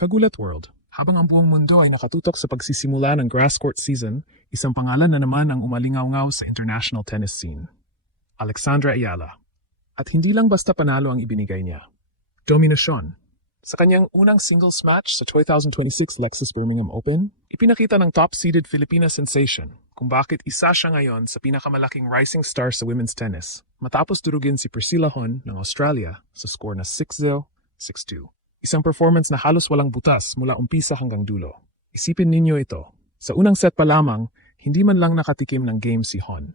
Kagulat World. Habang ang buong mundo ay nakatutok sa pagsisimula ng grass court season, isang pangalan na naman ang umalingaw-ngaw sa international tennis scene. Alexandra Ayala. At hindi lang basta panalo ang ibinigay niya. Dominasyon. Sa kanyang unang singles match sa 2026 Lexus Birmingham Open, ipinakita ng top-seeded Filipina sensation kung bakit isa siya ngayon sa pinakamalaking rising star sa women's tennis matapos durugin si Priscilla Hon ng Australia sa score na 6-0, 6-2. Isang performance na halos walang butas mula umpisa hanggang dulo. Isipin ninyo ito. Sa unang set pa lamang, hindi man lang nakatikim ng game si Hon.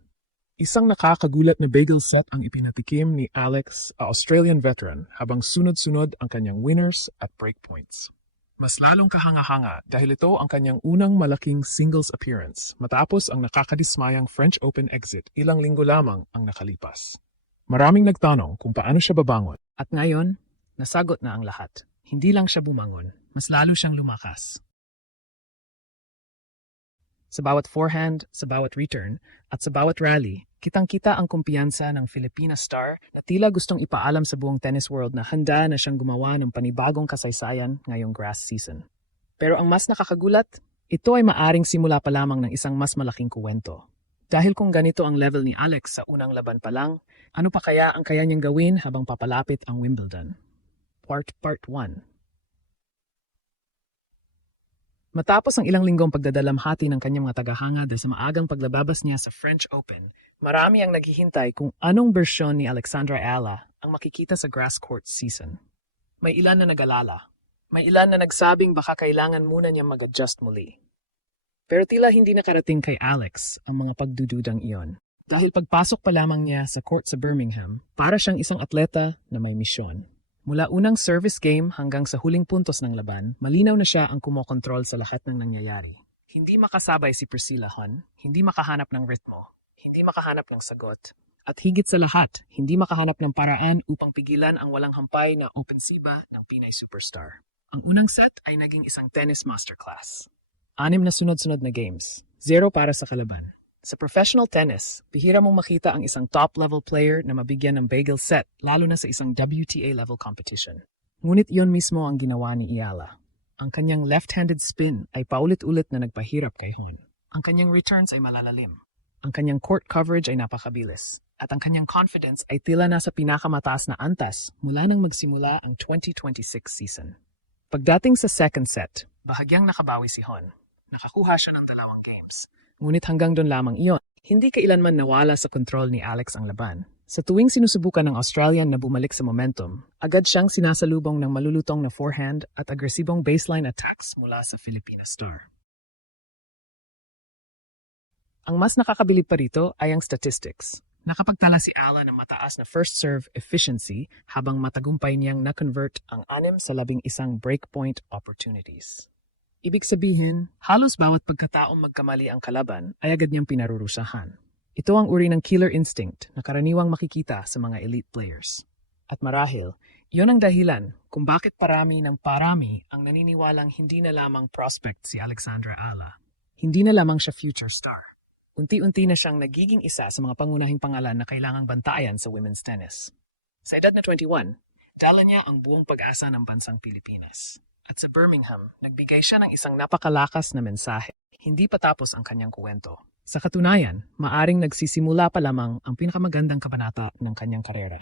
Isang nakakagulat na bagel set ang ipinatikim ni Alex, a Australian veteran, habang sunod-sunod ang kanyang winners at breakpoints. Mas lalong kahanga-hanga dahil ito ang kanyang unang malaking singles appearance matapos ang nakakadismayang French Open exit ilang linggo lamang ang nakalipas. Maraming nagtanong kung paano siya babangon. At ngayon, nasagot na ang lahat. Hindi lang siya bumangon, mas lalo siyang lumakas. Sa bawat forehand, sa bawat return, at sa bawat rally, kitang-kita ang kumpiyansa ng Filipina star na tila gustong ipaalam sa buong tennis world na handa na siyang gumawa ng panibagong kasaysayan ngayong grass season. Pero ang mas nakakagulat, ito ay maaring simula pa lamang ng isang mas malaking kuwento. Dahil kung ganito ang level ni Alex sa unang laban pa lang, ano pa kaya ang kaya niyang gawin habang papalapit ang Wimbledon? Part 1. Matapos ang ilang linggong pagdadalamhati ng kanyang mga tagahanga dahil sa maagang paglababas niya sa French Open, marami ang naghihintay kung anong bersyon ni Alexandra Ayala ang makikita sa grass court season. May ilan na nag-alala. May ilan na nagsabing baka kailangan muna niya mag-adjust muli. Pero tila hindi nakarating kay Alex ang mga pagdududang iyon. Dahil pagpasok pa lamang niya sa court sa Birmingham, para siyang isang atleta na may misyon. Mula unang service game hanggang sa huling puntos ng laban, malinaw na siya ang kumokontrol sa lahat ng nangyayari. Hindi makasabay si Priscilla Hon, hindi makahanap ng ritmo, hindi makahanap ng sagot, at higit sa lahat, hindi makahanap ng paraan upang pigilan ang walang hampay na opensiba ng Pinay superstar. Ang unang set ay naging isang tennis masterclass. 6 na sunod-sunod na games, 0 para sa kalaban. Sa professional tennis, bihira mong makita ang isang top-level player na mabigyan ng bagel set, lalo na sa isang WTA-level competition. Ngunit iyon mismo ang ginawa ni Ayala. Ang kanyang left-handed spin ay paulit-ulit na nagpahirap kay Hon. Ang kanyang returns ay malalalim. Ang kanyang court coverage ay napakabilis. At ang kanyang confidence ay tila nasa pinakamataas na antas mula nang magsimula ang 2026 season. Pagdating sa second set, bahagyang nakabawi si Hon. Nakakuha siya ng 2 games. Ngunit hanggang doon lamang iyon, hindi kailanman nawala sa kontrol ni Alex ang laban. Sa tuwing sinusubukan ng Australian na bumalik sa momentum, agad siyang sinasalubong ng malulutong na forehand at agresibong baseline attacks mula sa Filipina star. Ang mas nakakabilib pa rito ay ang statistics. Nakapagtala si Ayala ng mataas na first serve efficiency habang matagumpay niyang na-convert ang 6 sa 11 breakpoint opportunities. Ibig sabihin, halos bawat pagkataong magkamali ang kalaban ay agad niyang pinarurusahan. Ito ang uri ng killer instinct na karaniwang makikita sa mga elite players. At marahil, iyon ang dahilan kung bakit parami ang naniniwalang hindi na lamang prospect si Alexandra Ayala. Hindi na lamang siya future star. Unti-unti na siyang nagiging isa sa mga pangunahing pangalan na kailangang bantayan sa women's tennis. Sa edad na 21, dala niya ang buong pag-asa ng bansang Pilipinas. At sa Birmingham, nagbigay siya ng isang napakalakas na mensahe. Hindi pa tapos ang kanyang kuwento. Sa katunayan, maaring nagsisimula pa lamang ang pinakamagandang kabanata ng kanyang karera.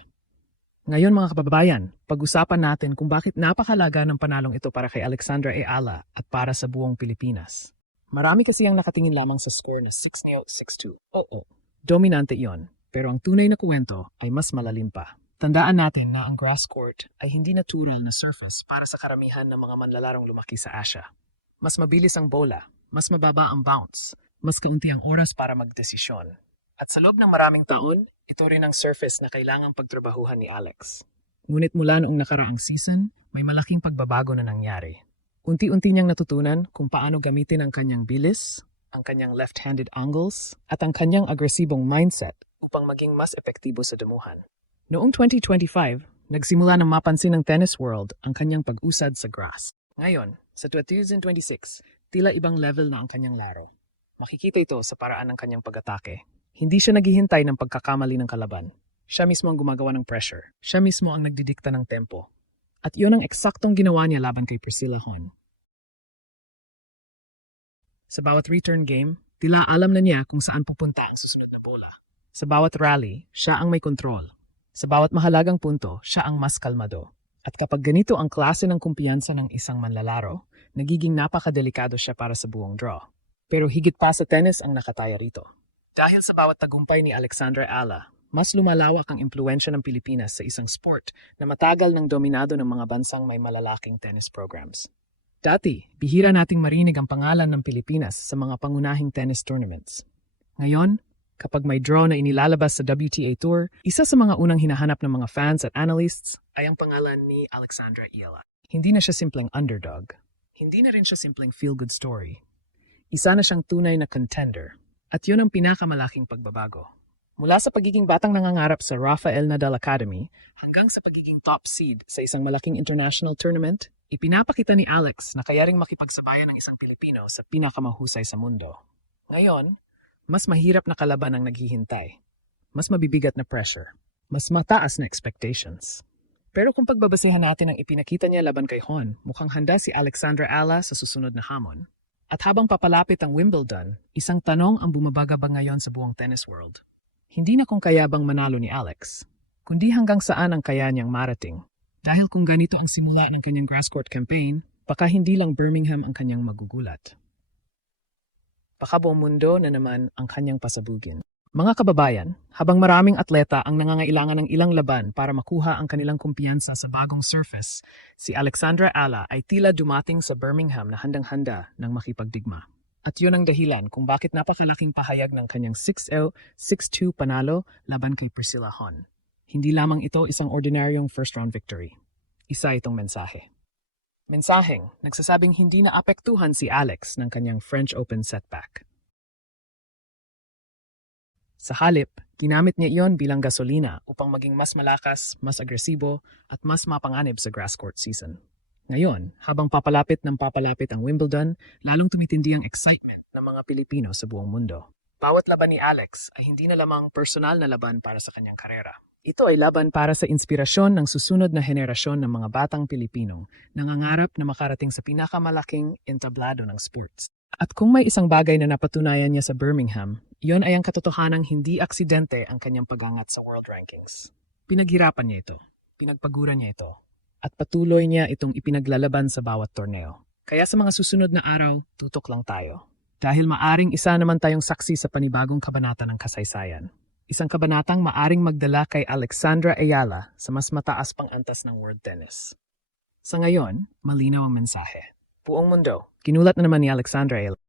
Ngayon mga kababayan, pag-usapan natin kung bakit napakalaga ng panalong ito para kay Alexandra Ayala at para sa buong Pilipinas. Marami kasi ang nakatingin lamang sa score na 6-0, 6-2. Oo, dominante iyon, pero ang tunay na kuwento ay mas malalim pa. Tandaan natin na ang grass court ay hindi natural na surface para sa karamihan ng mga manlalarong lumaki sa Asia. Mas mabilis ang bola, mas mababa ang bounce, mas kaunti ang oras para magdesisyon. At sa loob ng maraming taon, ito rin ang surface na kailangang pagtrabahuhan ni Alex. Ngunit mula noong nakaraang season, may malaking pagbabago na nangyari. Unti-unti niyang natutunan kung paano gamitin ang kanyang bilis, ang kanyang left-handed angles, at ang kanyang agresibong mindset upang maging mas epektibo sa damuhan. Noong 2025, nagsimula ng mapansin ng tennis world ang kanyang pag-usad sa grass. Ngayon, sa 2026, tila ibang level na ang kanyang laro. Makikita ito sa paraan ng kanyang pag-atake. Hindi siya naghihintay ng pagkakamali ng kalaban. Siya mismo ang gumagawa ng pressure. Siya mismo ang nagdidikta ng tempo. At yun ang eksaktong ginawa niya laban kay Priscilla Hon. Sa bawat return game, tila alam na niya kung saan pupunta ang susunod na bola. Sa bawat rally, siya ang may kontrol. Sa bawat mahalagang punto, siya ang mas kalmado. At kapag ganito ang klase ng kumpiyansa ng isang manlalaro, nagiging napakadelikado siya para sa buong draw. Pero higit pa sa tennis ang nakataya rito. Dahil sa bawat tagumpay ni Alexandra Ala, mas lumalawak ang impluwensya ng Pilipinas sa isang sport na matagal nang dominado ng mga bansang may malalaking tennis programs. Dati, bihira nating marinig ang pangalan ng Pilipinas sa mga pangunahing tennis tournaments. Ngayon, kapag may draw na inilalabas sa WTA Tour, isa sa mga unang hinahanap ng mga fans at analysts ay ang pangalan ni Alexandra Iala. Hindi na siya simpleng underdog. Hindi na rin siya simpleng feel-good story. Isa na siyang tunay na contender. At yun ang pinakamalaking pagbabago. Mula sa pagiging batang nangangarap sa Rafael Nadal Academy hanggang sa pagiging top seed sa isang malaking international tournament, ipinapakita ni Alex na kaya ring makipagsabayan ng isang Pilipino sa pinakamahusay sa mundo. Ngayon, mas mahirap na kalaban ang naghihintay. Mas mabibigat na pressure. Mas mataas na expectations. Pero kung pagbabasehan natin ang ipinakita niya laban kay Hon, mukhang handa si Alexandra Ala sa susunod na hamon. At habang papalapit ang Wimbledon, isang tanong ang bumabagabag ngayon sa buong tennis world. Hindi na kung kaya bang manalo ni Alex, kundi hanggang saan ang kaya niyang marating. Dahil kung ganito ang simula ng kanyang grass court campaign, baka hindi lang Birmingham ang kanyang magugulat. Baka buong mundo na naman ang kanyang pasabugin. Mga kababayan, habang maraming atleta ang nangangailangan ng ilang laban para makuha ang kanilang kumpiyansa sa bagong surface, si Alexandra Ala ay tila dumating sa Birmingham na handang-handa ng makipagdigma. At yun ang dahilan kung bakit napakalaking pahayag ng kanyang 6-0, 6-2 panalo laban kay Priscilla Hon. Hindi lamang ito isang ordinaryong first-round victory. Isa itong mensahe. Mensaheng nagsasabing hindi naapektuhan si Alex ng kanyang French Open setback. Sa halip, ginamit niya iyon bilang gasolina upang maging mas malakas, mas agresibo, at mas mapanganib sa grass court season. Ngayon, habang papalapit ang Wimbledon, lalong tumitindi ang excitement ng mga Pilipino sa buong mundo. Bawat laban ni Alex ay hindi na lamang personal na laban para sa kanyang karera. Ito ay laban para sa inspirasyon ng susunod na henerasyon ng mga batang Pilipinong nangangarap na makarating sa pinakamalaking entablado ng sports. At kung may isang bagay na napatunayan niya sa Birmingham, iyon ay ang katotohanang hindi aksidente ang kanyang pagangat sa world rankings. Pinaghirapan niya ito, pinagpaguran niya ito, at patuloy niya itong ipinaglalaban sa bawat torneo. Kaya sa mga susunod na araw, tutok lang tayo. Dahil maaring isa naman tayong saksi sa panibagong kabanata ng kasaysayan. Isang kabanatang maaring magdala kay Alexandra Ayala sa mas mataas pang antas ng world tennis. Sa ngayon, malinaw ang mensahe. Buong mundo, ginulat na naman ni Alexandra Ayala